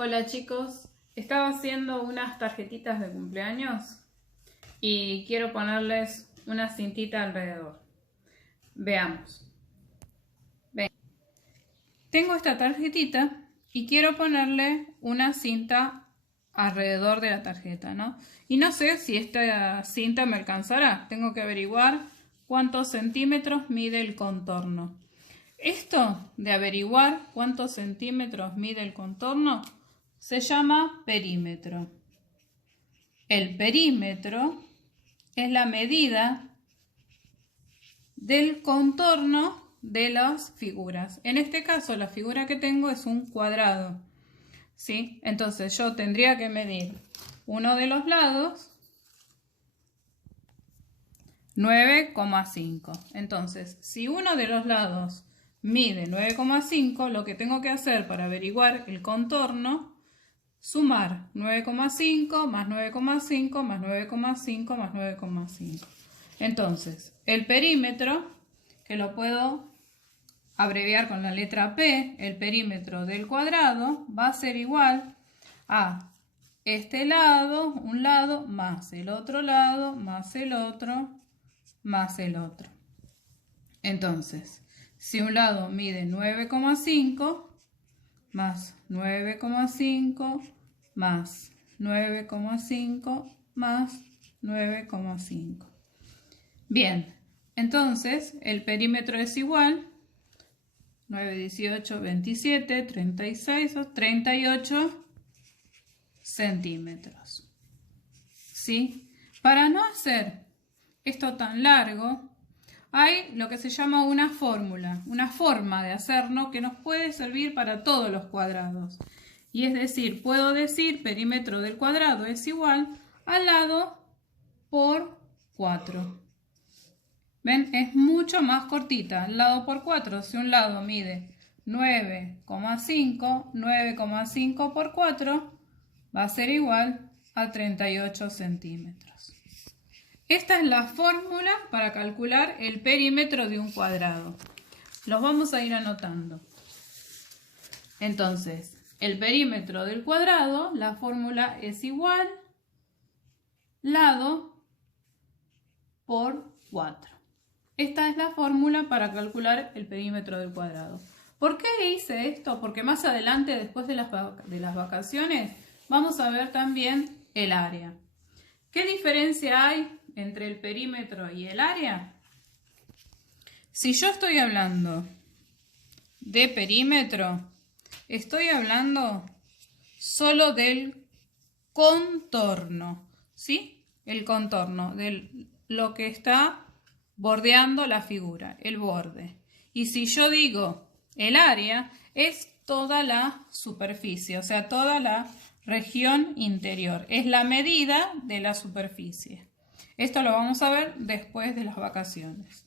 Hola chicos, estaba haciendo unas tarjetitas de cumpleaños y quiero ponerles una cintita alrededor. Veamos. Ven. Tengo esta tarjetita y quiero ponerle una cinta alrededor de la tarjeta, ¿no? Y no sé si esta cinta me alcanzará. Tengo que averiguar cuántos centímetros mide el contorno. Esto de averiguar cuántos centímetros mide el contorno se llama perímetro. El perímetro es la medida del contorno de las figuras. En este caso, la figura que tengo es un cuadrado, ¿sí? Entonces yo tendría que medir uno de los lados, 9,5. Entonces, si uno de los lados mide 9,5, lo que tengo que hacer para averiguar el contorno, sumar 9,5 más 9,5 más 9,5 más 9,5. Entonces, el perímetro, que lo puedo abreviar con la letra P, el perímetro del cuadrado, va a ser igual a este lado, un lado, más el otro lado, más el otro, más el otro. Entonces, si un lado mide 9,5, más 9,5, más 9,5, más 9,5. Bien, entonces el perímetro es igual 9, 18, 27, 36 o 38 centímetros. ¿Sí? Para no hacer esto tan largo, hay lo que se llama una fórmula, una forma de hacerlo que nos puede servir para todos los cuadrados. Y es decir, puedo decir perímetro del cuadrado es igual al lado por 4. ¿Ven? Es mucho más cortita. Al lado por 4, si un lado mide 9,5, 9,5 por 4 va a ser igual a 38 centímetros. Esta es la fórmula para calcular el perímetro de un cuadrado. Los vamos a ir anotando. Entonces, el perímetro del cuadrado, la fórmula es igual lado por 4. Esta es la fórmula para calcular el perímetro del cuadrado. ¿Por qué hice esto? Porque más adelante, después de las vacaciones, vamos a ver también el área. ¿Qué diferencia hay entre el perímetro y el área? Si yo estoy hablando de perímetro, estoy hablando solo del contorno, ¿sí? El contorno, de lo que está bordeando la figura, el borde. Y si yo digo el área, es toda la superficie, o sea, toda la región interior. Es la medida de la superficie. Esto lo vamos a ver después de las vacaciones.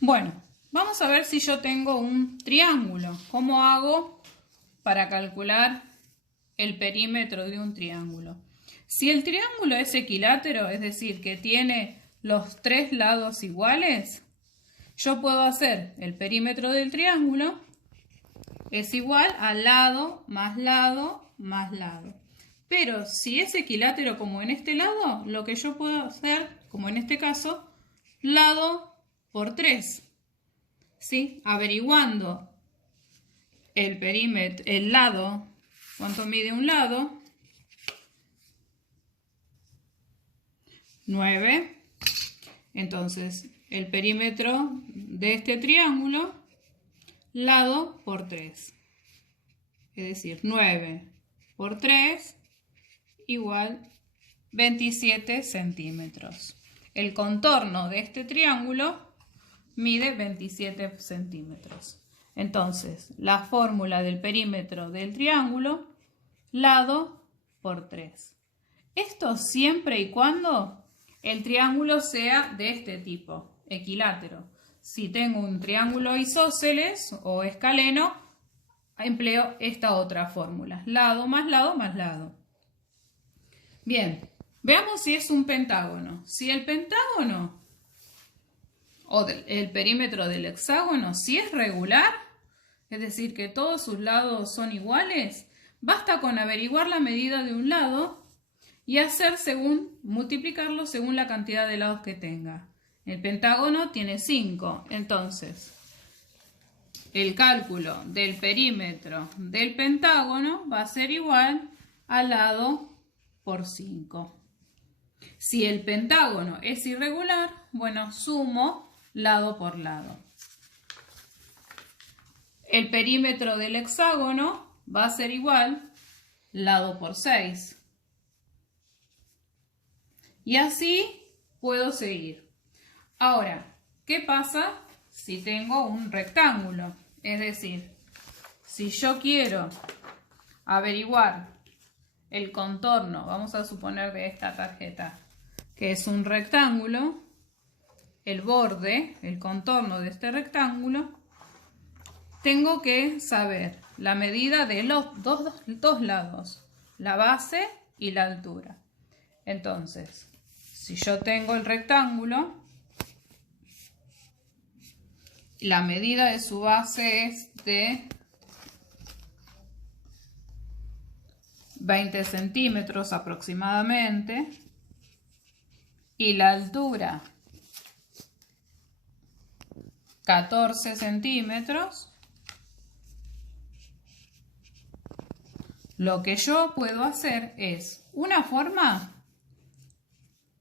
Bueno, vamos a ver si yo tengo un triángulo. ¿Cómo hago para calcular el perímetro de un triángulo? Si el triángulo es equilátero, es decir, que tiene los tres lados iguales, yo puedo hacer el perímetro del triángulo es igual a lado más lado más lado. Pero si es equilátero como en este lado, lo que yo puedo hacer, como en este caso, lado por 3. ¿Sí? Averiguando el perímetro, el lado, cuánto mide un lado, 9. Entonces, el perímetro de este triángulo, lado por 3. Es decir, 9 por 3 igual 27 centímetros. El contorno de este triángulo mide 27 centímetros. Entonces, la fórmula del perímetro del triángulo, lado por 3. Esto siempre y cuando el triángulo sea de este tipo, equilátero. Si tengo un triángulo isósceles o escaleno, empleo esta otra fórmula, lado más lado más lado. Bien, veamos si es un pentágono. Si el pentágono o el perímetro del hexágono, si es regular, es decir, que todos sus lados son iguales, Basta con averiguar la medida de un lado y multiplicarlo según la cantidad de lados que tenga. El pentágono tiene 5, entonces el cálculo del perímetro del pentágono va a ser igual al lado por 5. Si el pentágono es irregular, bueno, sumo lado por lado. El perímetro del hexágono va a ser igual lado por 6. Y así puedo seguir. Ahora, ¿qué pasa si tengo un rectángulo? Es decir, si yo quiero averiguar el contorno, vamos a suponer de esta tarjeta, que es un rectángulo, el borde, el contorno de este rectángulo, tengo que saber la medida de los dos lados, la base y la altura. Entonces, si yo tengo el rectángulo, la medida de su base es de 20 centímetros aproximadamente y la altura 14 centímetros. Lo que yo puedo hacer es una forma,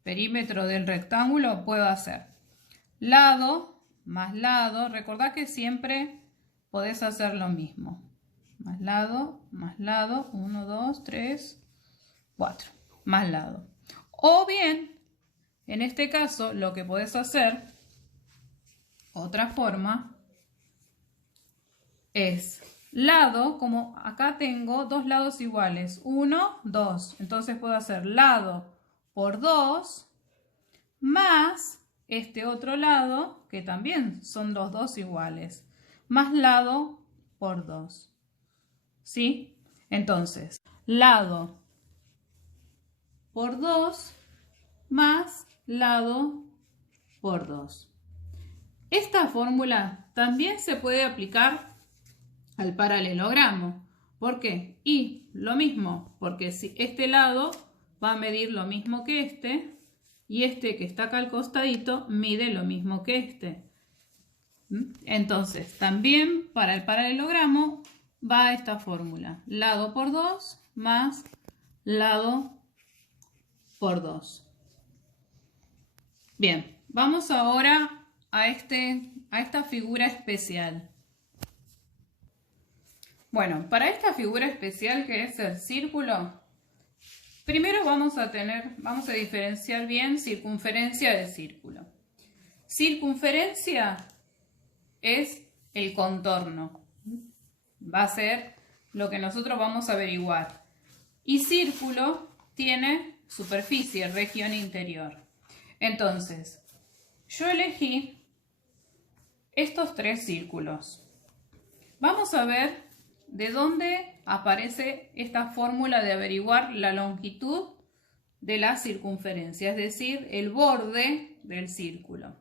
perímetro del rectángulo, puedo hacer lado más lado. Recordad que siempre podés hacer lo mismo. Más lado, 1, 2, 3, 4, más lado. O bien, en este caso, lo que podés hacer, otra forma, es lado, como acá tengo dos lados iguales, 1, 2. Entonces puedo hacer lado por 2 más este otro lado, que también son los dos iguales, más lado por 2. ¿Sí? Entonces, lado por 2 más lado por 2. Esta fórmula también se puede aplicar al paralelogramo. ¿Por qué? Y lo mismo, porque si este lado va a medir lo mismo que este, y este que está acá al costadito mide lo mismo que este. Entonces, también para el paralelogramo va esta fórmula. Lado por 2 más lado por 2. Bien, vamos ahora a esta figura especial. Bueno, para esta figura especial que es el círculo, primero vamos a diferenciar bien circunferencia de círculo. Circunferencia es el contorno. Va a ser lo que nosotros vamos a averiguar. Y círculo tiene superficie, región interior. Entonces, yo elegí estos tres círculos. Vamos a ver de dónde aparece esta fórmula de averiguar la longitud de la circunferencia, es decir, el borde del círculo.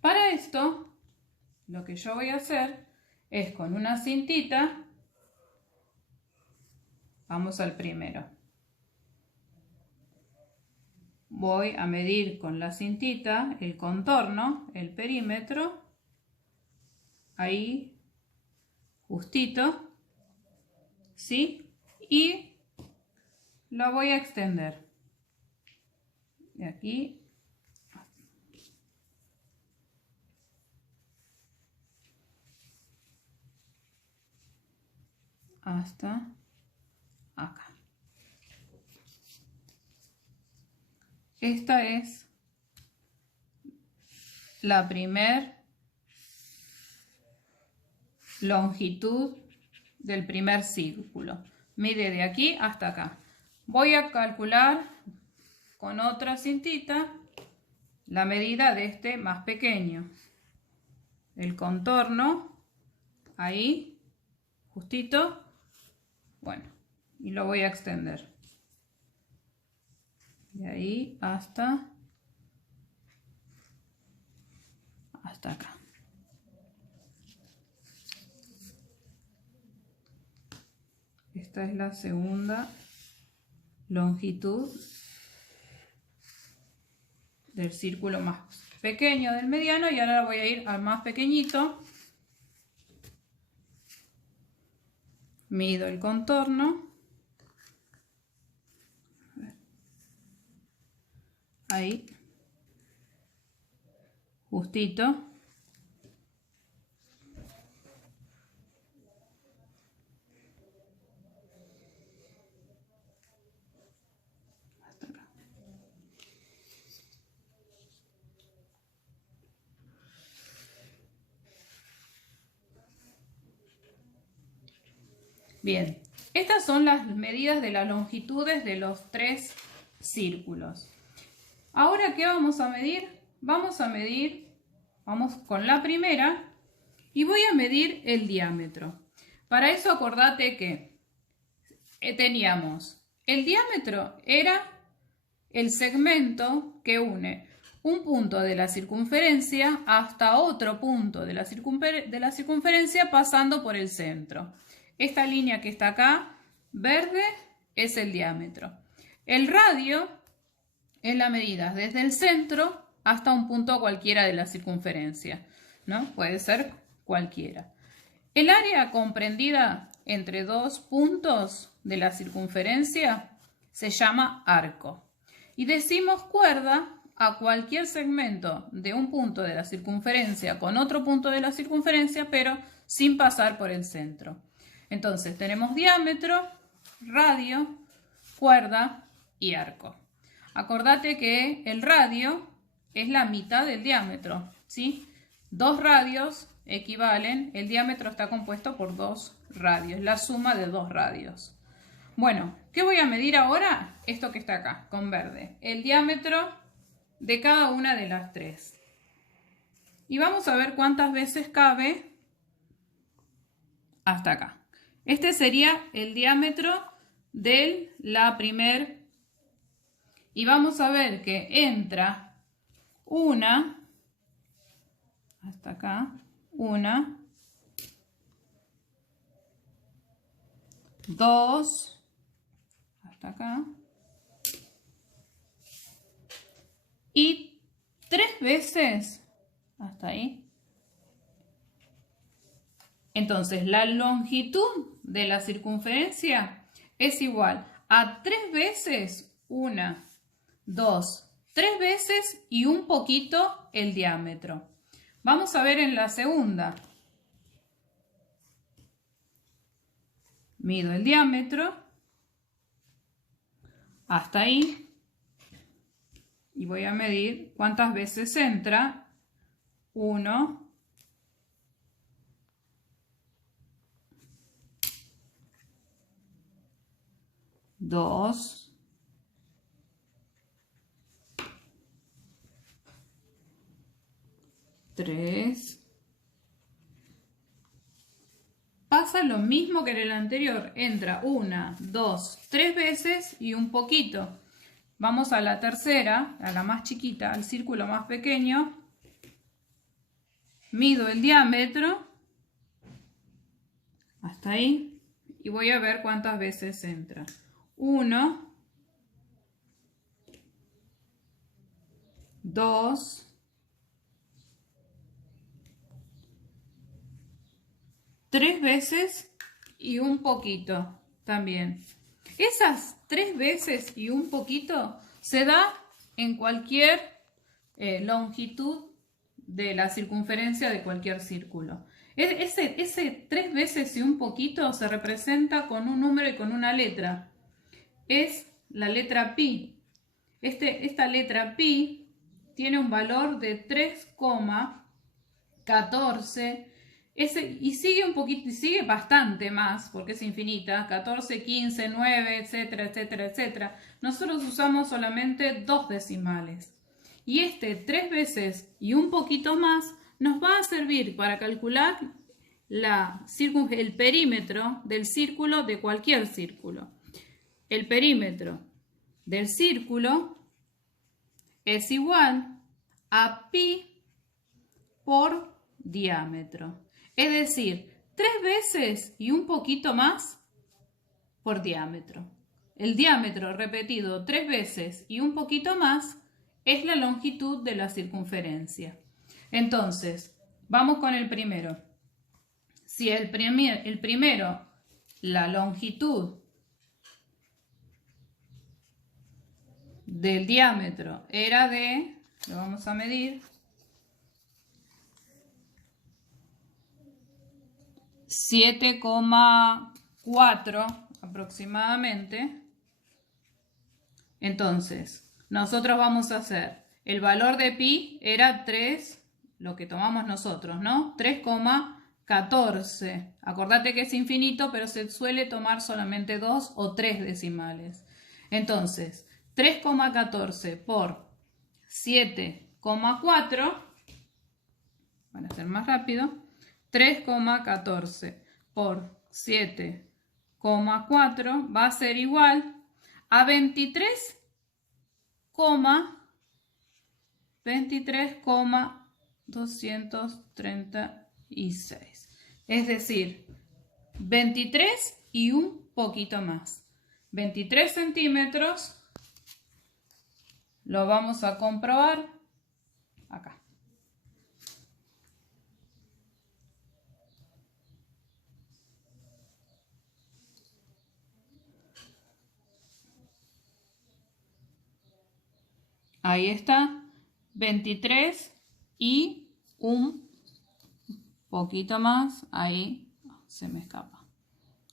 Para esto, lo que yo voy a hacer es con una cintita, vamos al primero. Voy a medir con la cintita el contorno, el perímetro, ahí justito, ¿sí? Y lo voy a extender de aquí hasta acá. Esta es la primer longitud del primer círculo. Mide de aquí hasta acá. Voy a calcular con otra cintita la medida de este más pequeño. El contorno, ahí, justito. Bueno, y lo voy a extender. De ahí hasta acá. Esta es la segunda longitud del círculo más pequeño del mediano y ahora voy a ir al más pequeñito. Mido el contorno. Ahí. Justito. Hasta acá. Bien, estas son las medidas de las longitudes de los tres círculos. Ahora, ¿qué vamos a medir? Vamos con la primera y voy a medir el diámetro. Para eso acordate que teníamos el diámetro era el segmento que une un punto de la circunferencia hasta otro punto de la circunferencia pasando por el centro. Esta línea que está acá, verde, es el diámetro. El radio es la medida desde el centro hasta un punto cualquiera de la circunferencia, ¿no? Puede ser cualquiera. El área comprendida entre dos puntos de la circunferencia se llama arco. Y decimos cuerda a cualquier segmento de un punto de la circunferencia con otro punto de la circunferencia, pero sin pasar por el centro. Entonces tenemos diámetro, radio, cuerda y arco. Acordate que el radio es la mitad del diámetro, ¿sí? 2 radios equivalen, el diámetro está compuesto por 2 radios, la suma de 2 radios. Bueno, ¿qué voy a medir ahora? Esto que está acá, con verde. El diámetro de cada una de las tres. Y vamos a ver cuántas veces cabe hasta acá. Este sería el diámetro de la primer. Y vamos a ver que entra una, hasta acá, una, dos, hasta acá, y 3 veces, hasta ahí. Entonces, la longitud de la circunferencia es igual a 3 veces 1, 2, 3 veces y un poquito el diámetro. Vamos a ver en la segunda. Mido el diámetro hasta ahí y voy a medir cuántas veces entra. 1, 2, 3. Pasa lo mismo que en el anterior. Entra 1, 2, 3 veces y un poquito. Vamos a la tercera, a la más chiquita, al círculo más pequeño. Mido el diámetro hasta ahí y voy a ver cuántas veces entra. 1, 2, 3 veces y un poquito también. Esas 3 veces y un poquito se da en cualquier longitud de la circunferencia de cualquier círculo. Ese 3 veces y un poquito se representa con un número y con una letra. Es la letra pi. Esta letra pi tiene un valor de 3,14 y sigue un poquito, y sigue bastante más porque es infinita, 14, 15, 9, etcétera, etcétera, etcétera. Nosotros usamos solamente 2 decimales. Y este 3 veces y un poquito más nos va a servir para calcular el perímetro del círculo de cualquier círculo. El perímetro del círculo es igual a pi por diámetro. Es decir, 3 veces y un poquito más por diámetro. El diámetro repetido 3 veces y un poquito más es la longitud de la circunferencia. Entonces, vamos con el primero. Si el primero, la longitud del diámetro era de, lo vamos a medir, 7,4 aproximadamente. Entonces, nosotros vamos a hacer, el valor de pi era 3, lo que tomamos nosotros, ¿no? 3,14. Acordate que es infinito, pero se suele tomar solamente 2 o 3 decimales. Entonces, 3,14 por 7,4, van a ser más rápido, 3,14 por 7,4 va a ser igual a 23,236. Es decir, 23 y un poquito más. 23 centímetros. Lo vamos a comprobar acá. Ahí está, 23 y un poquito más, ahí se me escapa.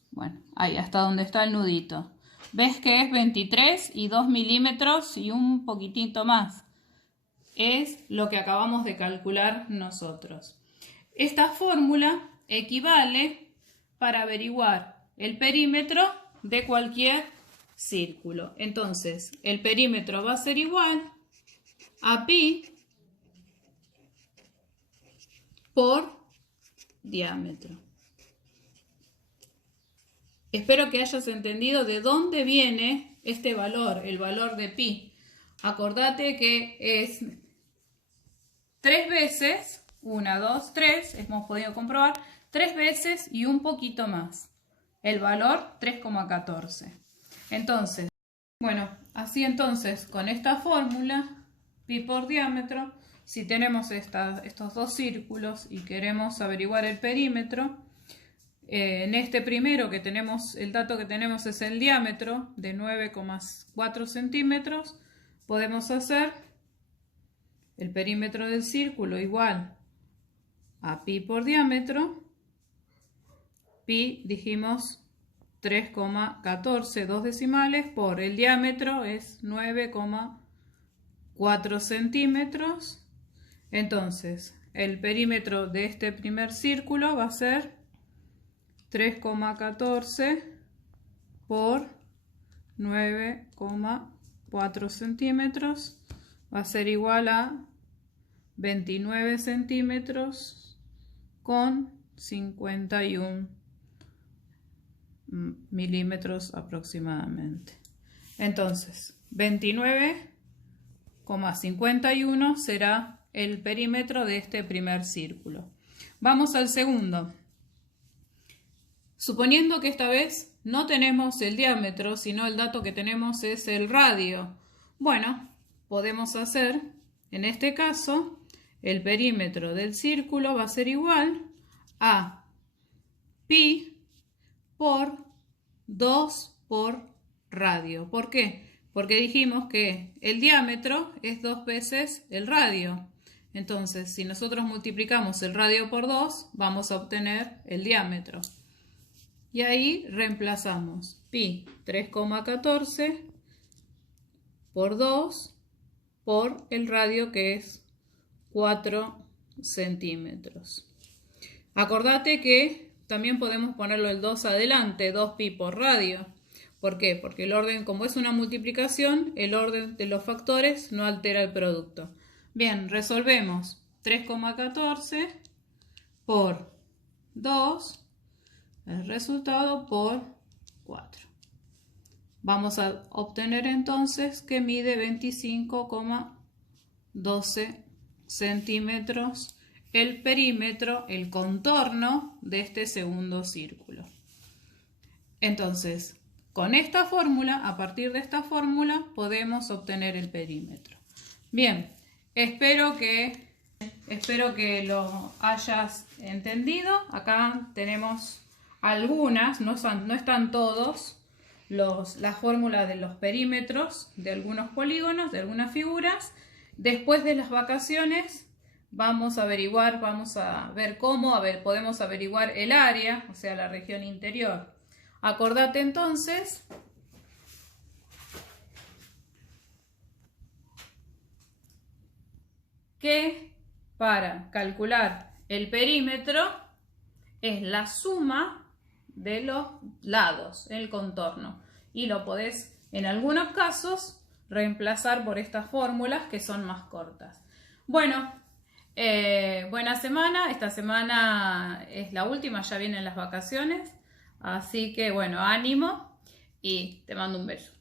Bueno, ahí hasta donde está el nudito. ¿Ves que es 23 y 2 milímetros y un poquitito más? Es lo que acabamos de calcular nosotros. Esta fórmula equivale para averiguar el perímetro de cualquier círculo. Entonces, el perímetro va a ser igual a pi por diámetro. Espero que hayas entendido de dónde viene este valor, el valor de pi. Acordate que es 3 veces, 1, 2, 3, hemos podido comprobar, 3 veces y un poquito más. El valor 3,14. Entonces, bueno, así entonces con esta fórmula, pi por diámetro, si tenemos estos dos círculos y queremos averiguar el perímetro, en este primero que tenemos, el dato que tenemos es el diámetro de 9,4 centímetros, podemos hacer el perímetro del círculo igual a pi por diámetro. Pi dijimos 3,14, 2 decimales, por el diámetro es 9,4 centímetros. Entonces, el perímetro de este primer círculo va a ser 3,14 por 9,4 centímetros. Va a ser igual a 29 centímetros con 51 milímetros aproximadamente. Entonces, 29,51 será el perímetro de este primer círculo. Vamos al segundo. Suponiendo que esta vez no tenemos el diámetro, sino el dato que tenemos es el radio. Bueno, podemos hacer, en este caso, el perímetro del círculo va a ser igual a pi por 2 por radio. ¿Por qué? Porque dijimos que el diámetro es 2 veces el radio. Entonces, si nosotros multiplicamos el radio por 2, vamos a obtener el diámetro. Y ahí reemplazamos pi 3,14 por 2 por el radio, que es 4 centímetros. Acordate que también podemos ponerlo el 2 adelante, 2 pi por radio. ¿Por qué? Porque el orden, como es una multiplicación, el orden de los factores no altera el producto. Bien, resolvemos 3,14 por 2, el resultado por 4. Vamos a obtener entonces que mide 25,12 centímetros el perímetro, el contorno de este segundo círculo. Entonces, Con esta fórmula, a partir de esta fórmula, podemos obtener el perímetro. Bien, espero que lo hayas entendido. Acá tenemos algunas, no están todos, las fórmulas de los perímetros de algunos polígonos, de algunas figuras. Después de las vacaciones vamos a ver cómo podemos averiguar el área, o sea, la región interior. Acordate entonces que para calcular el perímetro es la suma de los lados, el contorno. Y lo podés, en algunos casos, reemplazar por estas fórmulas que son más cortas. Bueno, buena semana. Esta semana es la última, ya vienen las vacaciones. Así que bueno, ánimo y te mando un beso.